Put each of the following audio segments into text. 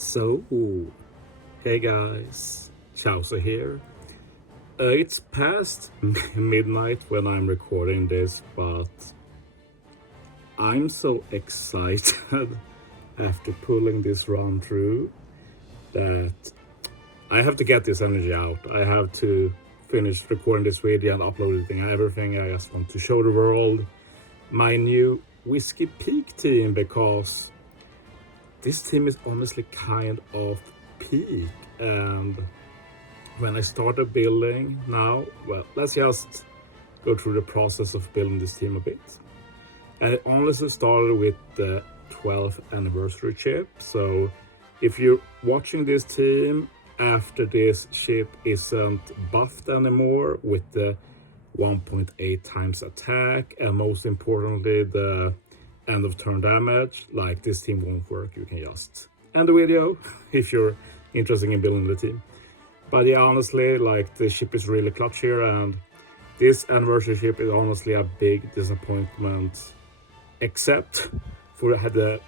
So, hey guys, Chauzu here. It's past midnight when I'm recording this, but I'm so excited after pulling this run through that I have to get this energy out. I have to finish recording this video and uploading everything. I just want to show the world my new Whiskey Peak team, because this team is honestly kind of peak. And when I started building now, well, let's just go through the process of building this team a bit. And it honestly started with the 12th anniversary chip. So if you're watching this team after this chip isn't buffed anymore with the 1.8 times attack, and most importantly the end of turn damage, like, this team won't work. You can just end the video if you're interested in building the team. But yeah, honestly, like, the ship is really clutch here, and this anniversary ship is honestly a big disappointment, except for the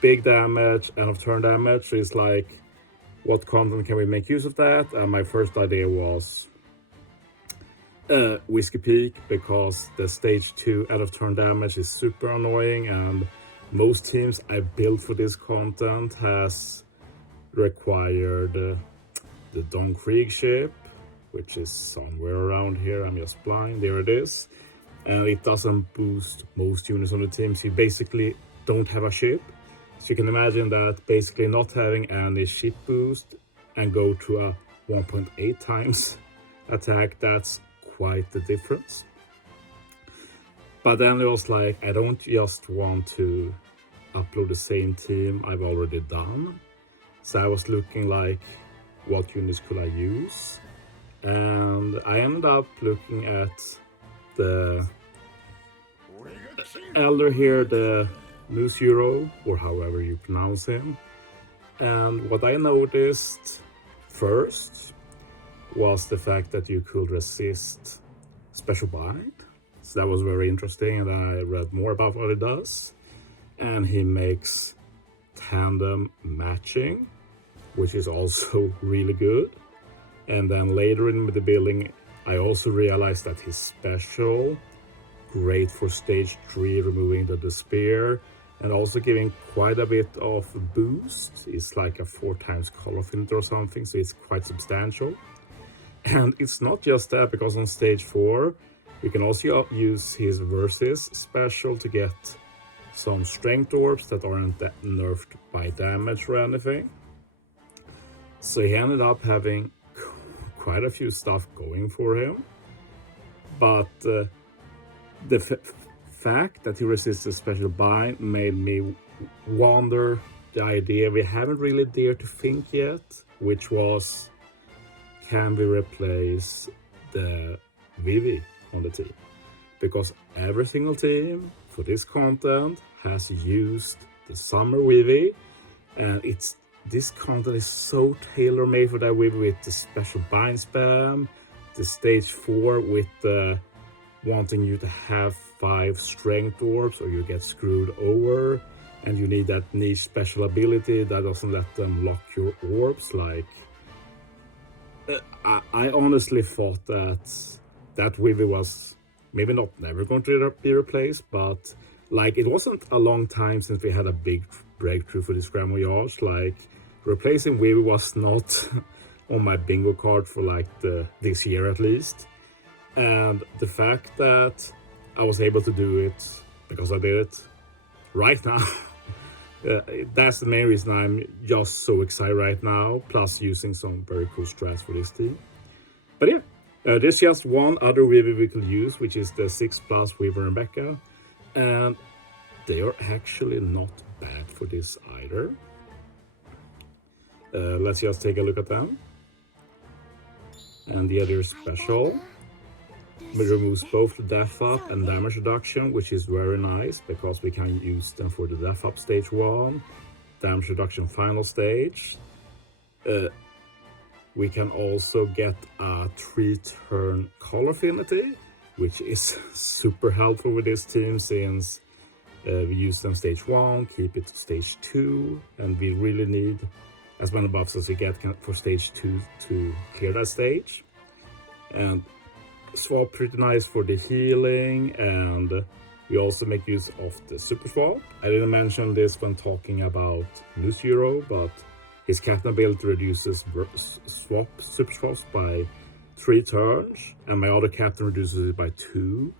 big damage, end of turn damage. It's like, what content can we make use of that? And my first idea was Whiskey Peak, because the stage 2 out of turn damage is super annoying, and most teams I built for this content has required the Don Krieg ship, which is somewhere around here. I'm just blind. There it is. And it doesn't boost most units on the team, so you basically don't have a ship. So you can imagine that basically not having any ship boost and go to a 1.8 times attack, that's quite the difference. But then it was like, I don't just want to upload the same team I've already done. So I was looking like, what units could I use? And I ended up looking at the elder here, the Moose Hero, or however you pronounce him. And what I noticed first was the fact that you could resist special bind. So that was very interesting, and I read more about what it does. And he makes tandem matching, which is also really good. And then later in the building, I also realized that his special, great for stage 3, removing the despair, and also giving quite a bit of boost. It's like a 4 times color filter or something, so it's quite substantial. And it's not just that, because on stage 4, you can also use his versus special to get some strength orbs that aren't nerfed by damage or anything. So he ended up having quite a few stuff going for him. But the fact that he resists the special bind made me wonder the idea we haven't really dared to think yet, which was, can we replace the Vivi on the team? Because every single team for this content has used the summer Vivi, and this content is so tailor-made for that Vivi, with the special bind spam, the stage 4 with the wanting you to have 5 strength orbs or you get screwed over, and you need that niche special ability that doesn't let them lock your orbs. Like, I honestly thought that Vivi was maybe not never going to be replaced, but like, it wasn't a long time since we had a big breakthrough for this Grand Voyage. Like, replacing Vivi was not on my bingo card for like this year at least. And the fact that I was able to do it, because I did it right now, that's the main reason I'm just so excited right now, plus using some very cool strats for this team. But yeah, there's just one other Weaver we could use, which is the 6+ Weaver and Becca, and they are actually not bad for this either. Let's just take a look at them. And the other special, it removes both the death up and damage reduction, which is very nice, because we can use them for the death up stage 1, damage reduction final stage. We can also get a 3-turn color affinity, which is super helpful with this team, since we use them stage 1, keep it to stage 2, and we really need as many buffs as you get for stage 2 to clear that stage. And swap pretty nice for the healing, and we also make use of the super swap. I didn't mention this when talking about Nuzuro, but his captain ability reduces super swaps by 3 turns, and my other captain reduces it by 2.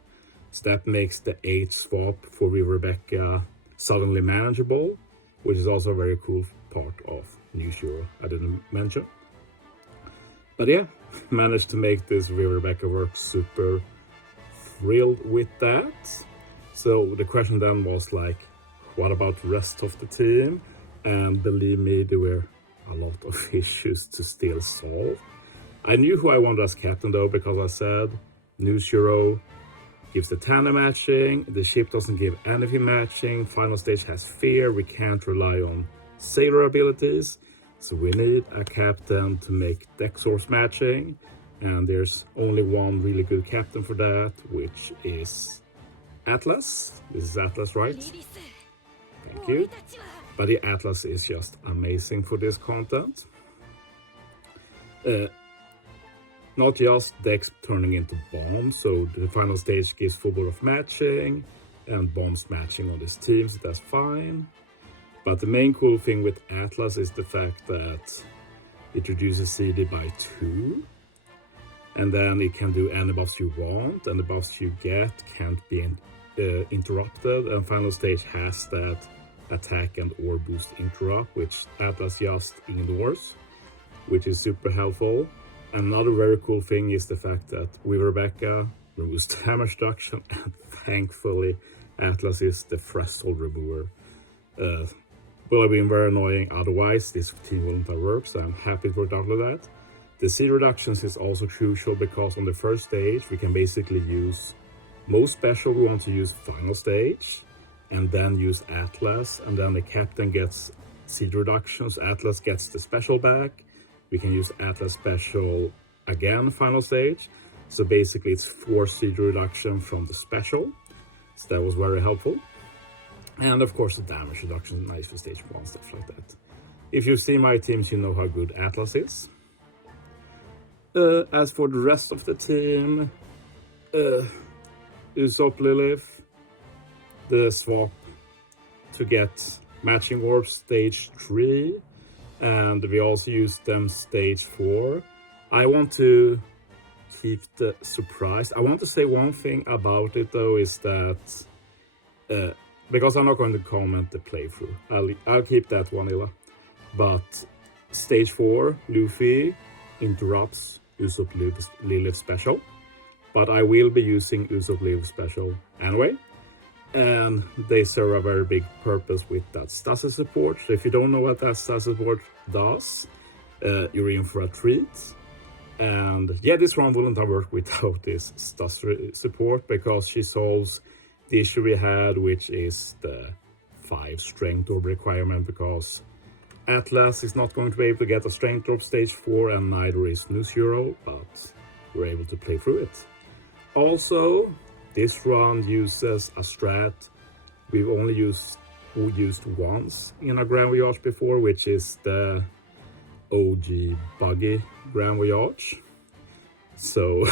So that makes the 8 swap for Rebecca suddenly manageable, which is also a very cool part of Nuzuro I didn't mention. But yeah, managed to make this Rebecca work. Super thrilled with that. So the question then was like, what about the rest of the team? And believe me, there were a lot of issues to still solve. I knew who I wanted as captain though, because I said Nuzuro gives the tandem matching, the ship doesn't give anything matching, final stage has fear, we can't rely on sailor abilities, so we need a captain to make deck source matching, and there's only one really good captain for that, which is Atlas. This is Atlas, right? Thank you. But the Atlas is just amazing for this content. Not just decks turning into bombs, so the final stage gives full board of matching and bombs matching on this team, so that's fine. But the main cool thing with Atlas is the fact that it reduces CD by 2, and then it can do any buffs you want, and the buffs you get can't be interrupted, and final stage has that attack and or boost interrupt, which Atlas just ignores, which is super helpful. Another very cool thing is the fact that with Rebecca removes damage reduction, and thankfully Atlas is the threshold remover. Will have been very annoying otherwise, this team wouldn't have worked, so I'm happy for that. The C reductions is also crucial because on the first stage we can basically use most special we want to use final stage, and then use Atlas, and then the captain gets C reductions, Atlas gets the special back. We can use Atlas special again final stage, so basically it's 4 C reduction from the special, so that was very helpful. And of course the damage reduction is nice for stage 1, stuff like that. If you see my teams, you know how good Atlas is. As for the rest of the team, Usopp Lilith, the swap to get matching warp stage 3, and we also use them stage 4. I want to keep the surprise. I want to say one thing about it though, is that because I'm not going to comment the playthrough, I'll keep that vanilla. But stage 4, Luffy interrupts Usopp Lilith special, but I will be using Usopp Lilith special anyway, and they serve a very big purpose with that stasis support. So if you don't know what that stasis support does, you're in for a treat. And yeah, this run wouldn't have worked without this stasis support, because she solves the issue we had, which is the 5 strength drop requirement, because Atlas is not going to be able to get a strength drop stage 4, and neither is Nuzuro, but we're able to play through it. Also, this run uses a strat we've only used once in a Grand Voyage before, which is the OG buggy Grand Voyage. So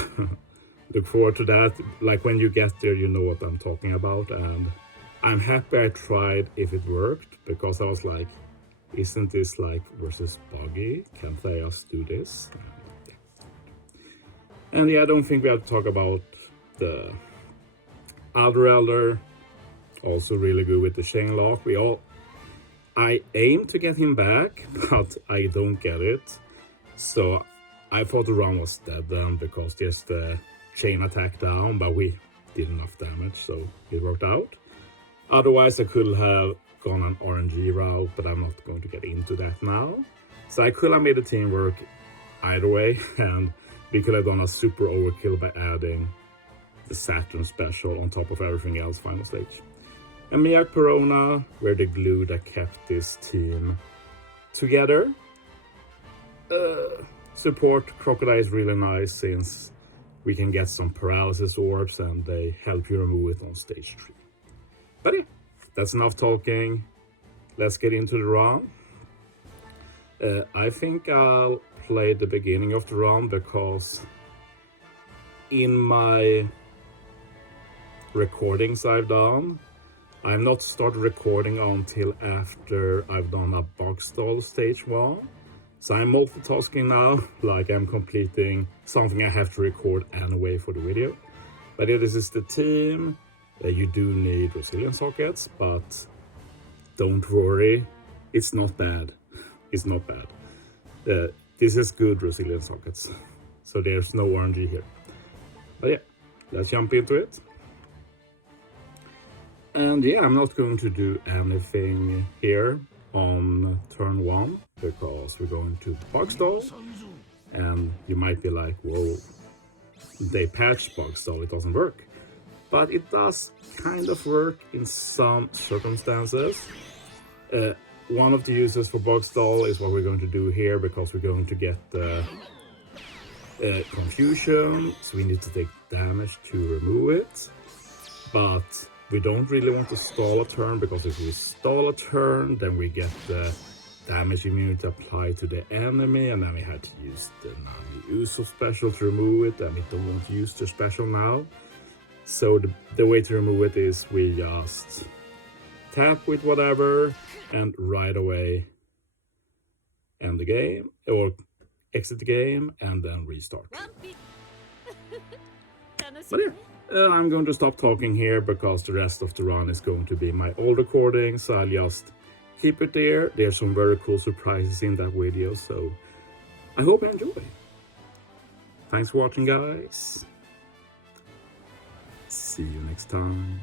look forward to that. Like when you get there, you know what I'm talking about, and I'm happy I tried if it worked, because I was like, isn't this like versus buggy? Can't I just do this? And yeah, I don't think we have to talk about the Elder, also really good with the chain lock. I aim to get him back, but I don't get it. So I thought the run was dead then, because there's the chain attack down, but we did enough damage, so it worked out. Otherwise I could have gone an RNG route, but I'm not going to get into that now. So I could have made the team work either way, and we could have done a super overkill by adding the Saturn special on top of everything else final stage. And Miak Perona were the glue that kept this team together. Support Crocodile is really nice, since we can get some paralysis orbs and they help you remove it on stage 3. But yeah, that's enough talking. Let's get into the run. I think I'll play the beginning of the run because in my recordings I've done, I've not started recording until after I've done a box stall stage 1. So I'm multitasking now, like I'm completing something I have to record anyway for the video. But yeah, this is the team. You do need resilience sockets, but don't worry, it's not bad. It's not bad. This is good resilience sockets, so there's no RNG here. But yeah, let's jump into it. And yeah, I'm not going to do anything here on turn 1 because we're going to box stall. And you might be like, whoa, they patched box stall, it doesn't work. But it does kind of work in some circumstances. One of the uses for box stall is what we're going to do here because we're going to get confusion, so we need to take damage to remove it. But we don't really want to stall a turn, because if we stall a turn, then we get the damage immunity applied to the enemy, and then we had to use the Chauzu special to remove it, and we don't want to use the special now. So the way to remove it is we just tap with whatever and right away end the game, or exit the game and then restart. But yeah, I'm going to stop talking here because the rest of the run is going to be my old recording, so I'll just keep it there. There's some very cool surprises in that video, so I hope you enjoy. Thanks for watching, guys. See you next time.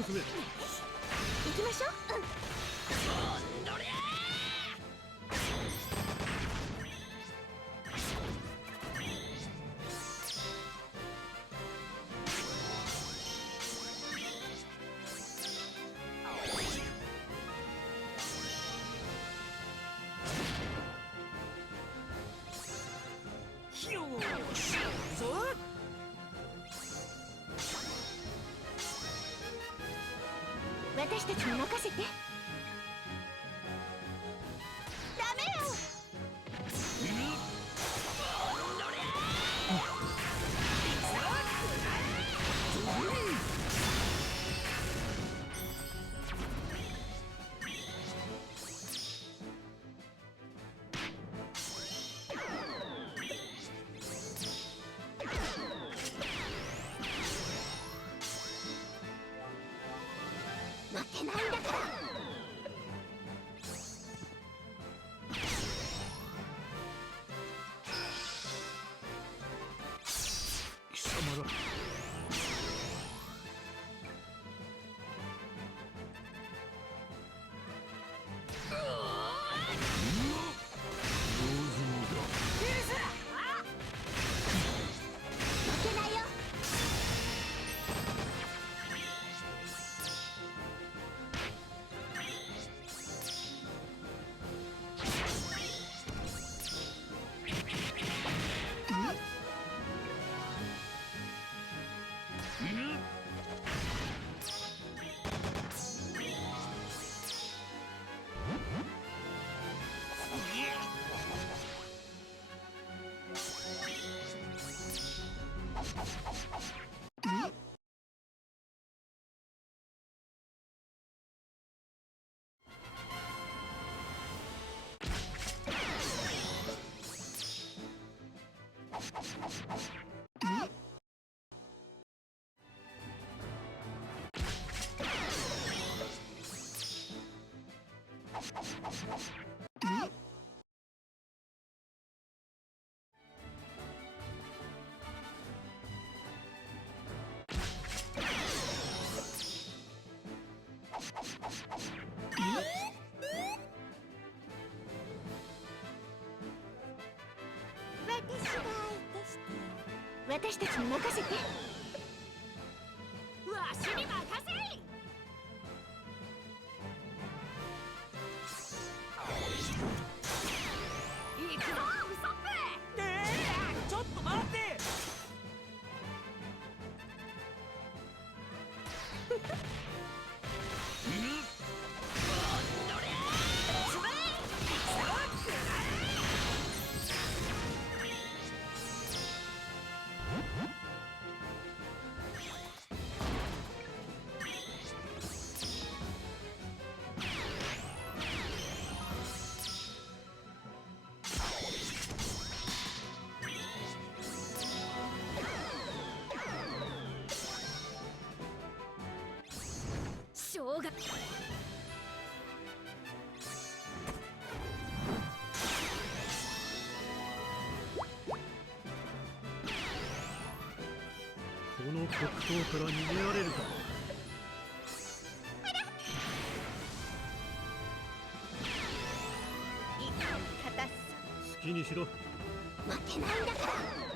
行きましょう。私たちに任せて。ダメよ。負けないんだから。私たちに任せて。わしに任せい。行くぞウソップ。ちょっと待って。しょうが。この黒刀から逃げられるか。いかんかたす。好きにしろ。負けないんだから。